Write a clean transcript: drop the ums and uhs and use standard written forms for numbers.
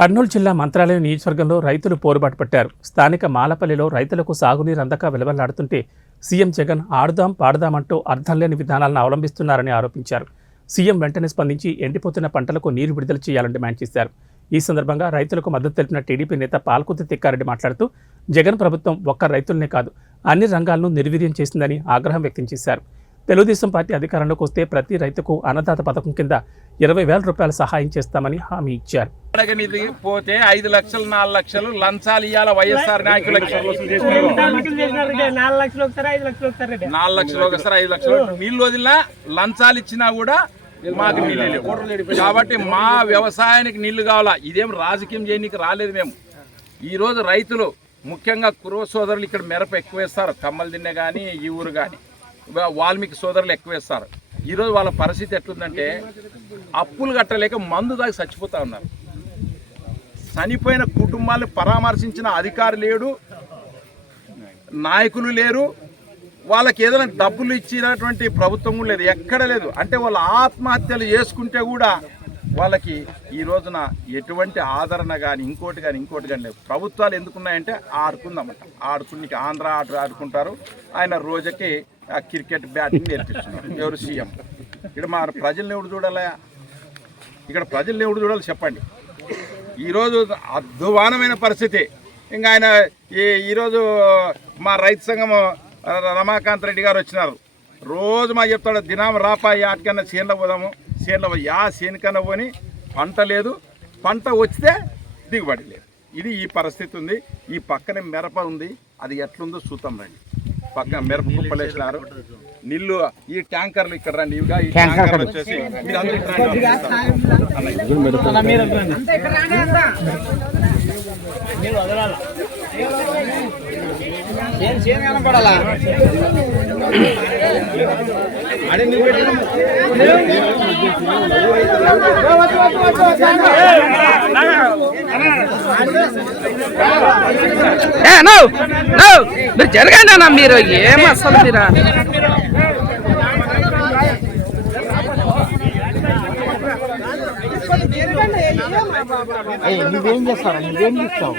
కర్నూలు జిల్లా మంత్రాలయం నియోజకవర్గంలో రైతులు పోరుబాటు పట్టారు. స్థానిక మాలపల్లిలో రైతులకు సాగునీరు అందక విలవలాడుతుంటే సీఎం జగన్ ఆడుదాం పాడుదామంటూ అర్థం లేని విధానాలను అవలంబిస్తున్నారని ఆరోపించారు. సీఎం వెంటనే స్పందించి ఎండిపోతున్న పంటలకు నీరు విడుదల చేయాలని డిమాండ్ చేశారు. ఈ సందర్భంగా రైతులకు మద్దతు తెలిపిన టీడీపీ నేత పాల్కుతి తిక్కారెడ్డి మాట్లాడుతూ జగన్ ప్రభుత్వం ఒక్క రైతులనే కాదు అన్ని రంగాలను నిర్వీర్యం చేసిందని ఆగ్రహం వ్యక్తం చేశారు. తెలుగుదేశం పార్టీ అధికారంలోకి వస్తే ప్రతి రైతుకు అన్నదాత పథకం కింద 20,000 రూపాయల సహాయం చేస్తామని హామీ ఇచ్చారు. అడగనిది పోతే 5 లక్షలు 4 లక్షలు లంచాలు ఇవ్వాల వైఎస్ఆర్ నాయకులకి 4 లక్షలు ఒకసారి 5 లక్షలు నీళ్ళు వదిలినా లంచాలు ఇచ్చినా కూడా మాకు నీళ్ళు లేవు. కాబట్టి మా వ్యవసాయానికి నీళ్లు కావాలా. ఇదేం రాజకీయం చేయడానికి రాలేదు. మేము ఈరోజు రైతులు ముఖ్యంగా కురవ సోదరులు ఇక్కడ మిరప ఎక్కువ వేస్తారు. కమ్మలు దిన్నె కానీ ఈ ఊరు కానీ వాల్మీకి సోదరులు ఎక్కువ వేస్తారు. ఈరోజు వాళ్ళ పరిస్థితి ఎట్లుందంటే అప్పులు కట్టలేక మందు దాకా చచ్చిపోతూ ఉన్నారు. చనిపోయిన కుటుంబాలను పరామర్శించిన అధికారి లేడు, నాయకులు లేరు, వాళ్ళకి ఏదైనా డబ్బులు ఇచ్చినటువంటి ప్రభుత్వం కూడా లేదు, ఎక్కడ లేదు. అంటే వాళ్ళు ఆత్మహత్యలు చేసుకుంటే కూడా వాళ్ళకి ఈ రోజున ఎటువంటి ఆదరణ కానీ ఇంకోటి కానీ లేవు. ప్రభుత్వాలు ఎందుకున్నాయంటే ఆడుకుందామంట, ఆడుకునికి ఆంధ్ర ఆట ఆడుకుంటారు. ఆయన రోజుకి క్రికెట్ బ్యాటింగ్ నేర్పిస్తున్నారు. ఎవరు సీఎం? ఇక్కడ మా ప్రజల్ని ఎవడు చూడాలా? ఇక్కడ ప్రజల్ని ఎవడు చూడాలి చెప్పండి. ఈరోజు అధ్వానమైన పరిస్థితి. ఇంకా ఆయన ఈరోజు మా రైతు సంఘం రమాకాంత్ రెడ్డి గారు వచ్చినారు. రోజు మా చెప్తాడు దినం రాపాయి ఆటకన్నా చేనులో పోదాము, చేనులో చేనుకన్నా పోని పంట లేదు, పంట వచ్చితే దిగుబడి లేదు. ఇది ఈ పరిస్థితి ఉంది. ఈ పక్కనే మిరప ఉంది, అది ఎట్లుందో చూద్దాం రండి. పక్కన మిరప కుప్పలు వేసినారు. నీళ్ళు ఈ ట్యాంకర్లు ఇక్కడ రండి. ఇవిగా ఈ ట్యాంకర్లు వచ్చేసి మీరు జరగండి అన్న. మీరు ఏం అసలు మీరా నువ్వేం చేస్తావు? నువ్వేం ఇస్తావు?